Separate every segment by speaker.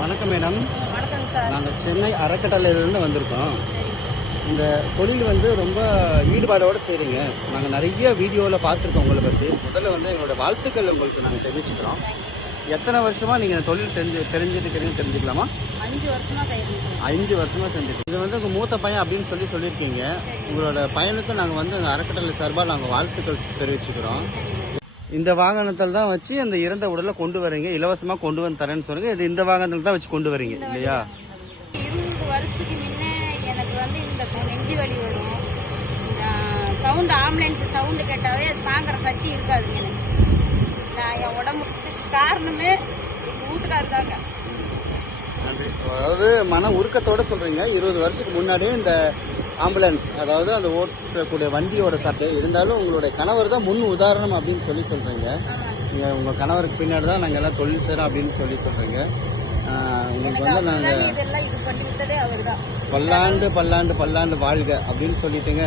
Speaker 1: வணக்கம் madam.
Speaker 2: Sir.
Speaker 1: நாங்கள் சென்னை அறக்கட்டளையிலேருந்து வந்திருக்கோம். இந்த தொழில் வந்து ரொம்ப ஈடுபாடோடு செய்கிறீங்க நாங்கள் நிறைய வீடியோவில் பார்த்துருக்கோம் உங்களை பற்றி முதல்ல வந்து எங்களோட வாழ்த்துக்கள் உங்களுக்கு நாங்கள் தெரிவிச்சுக்கிறோம். எத்தனை வருஷமா இந்த தொழில் தெரிஞ்சு தெரிஞ்சுருக்கிறீங்க தெரிஞ்சுக்கலாமா?
Speaker 2: அஞ்சு வருஷமா
Speaker 1: அஞ்சு வருஷமா செஞ்சுட்டு இது வந்து உங்கள் மூத்த பையன் அப்படின்னு சொல்லி சொல்லியிருக்கீங்க. உங்களோட பையனுக்கும் நாங்கள் வந்து அறக்கட்டளை சார்பாக நாங்கள் வாழ்த்துக்கள் தெரிவிச்சுக்கிறோம். இந்த வாகனத்தில் தான் வச்சு அந்த இறந்த உடலை கொண்டு வரீங்க. இலவசமாக கொண்டு வந்து தரேன்னு சொல்லுங்க. இது இந்த வாகனத்தில் தான் வச்சு கொண்டு வரீங்க இல்லையா?
Speaker 2: இருபது வருஷத்துக்கு முன்னே எனக்கு வந்து இந்த நெஞ்சு வலி வரும். சவுண்ட் ஆம்புலன்ஸ் சவுண்டு கேட்டாவே அது தாங்குற சக்தி இருக்காதுங்க எனக்கு. நான் என் உடம்புக்கு காரணமே எங்க வீட்டுக்காருக்காங்க
Speaker 1: நன்றி. அதாவது மன உருக்கத்தோட சொல்றீங்க. இருபது வருஷத்துக்கு முன்னாடியே இந்த ஆம்புலன்ஸ் அதாவது அந்த ஓட்டக்கூடிய வண்டியோட சட்டை. இருந்தாலும் உங்களுடைய கணவர் தான் முன் உதாரணம் அப்படின்னு சொல்லி சொல்றீங்க. நீங்க உங்க கணவருக்கு பின்னாடி தான் நாங்க எல்லாம் தொழில் செய்றோம் அப்படின்னு சொல்லி சொல்றீங்க. ஆஹ் உங்களுக்கு வந்து நாங்க
Speaker 2: எனக்கு இதெல்லாம் இது பண்ணி விட்டதே அவர் தான்
Speaker 1: பல்லாண்டு பல்லாண்டு பல்லாண்டு வாழ்க அப்படின்னு சொல்லிட்டுங்க.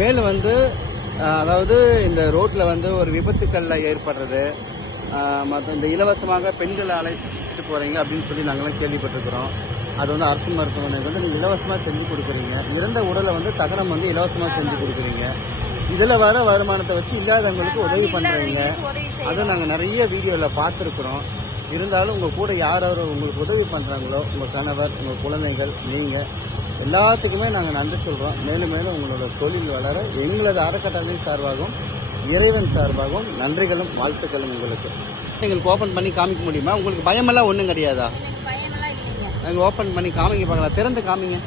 Speaker 1: மேலும் வந்து அதாவது இந்த ரோட்ல வந்து ஒரு விபத்துக்கள்ல ஏற்படுறது மத்த இந்த இலவசமாக பெண்களை அழைச்சிட்டு போறீங்க அப்படின்னு சொல்லி நாங்களாம் கேள்விப்பட்டிருக்கிறோம். அது வந்து அரசு மருத்துவமனைக்கு வந்து நீங்க இலவசமா செஞ்சு கொடுக்குறீங்க. இறந்த உடலை வந்து தகனம் வந்து இலவசமா செஞ்சு கொடுக்குறீங்க. இதுல வர வருமானத்தை வச்சு இல்லாதவங்களுக்கு உதவி பண்றீங்க.
Speaker 2: உதவி
Speaker 1: அதை நாங்கள் நிறைய வீடியோவில் பார்த்துருக்குறோம். இருந்தாலும் உங்கள் கூட யார் யார் உங்களுக்கு உதவி பண்ணுறாங்களோ உங்கள் கணவர் உங்கள் குழந்தைகள் நீங்கள் எல்லாத்துக்குமே நாங்கள் நன்றி சொல்கிறோம் மேலும் மேலும் உங்களோட தொழில் வளர எங்களது அறக்கட்டளையின் சார்பாகவும் இறைவன் சார்பாகவும் நன்றிகளும் வாழ்த்துக்களும் உங்களுக்கு. எங்களுக்கு ஓப்பன் பண்ணி காமிக்க முடியுமா? உங்களுக்கு பயமெல்லாம் ஒன்றும் கிடையாதா?
Speaker 2: அங்கே
Speaker 1: நாங்கள் ஓப்பன் பண்ணி காமிங்க பார்க்கலாம். திறந்து காமிங்க.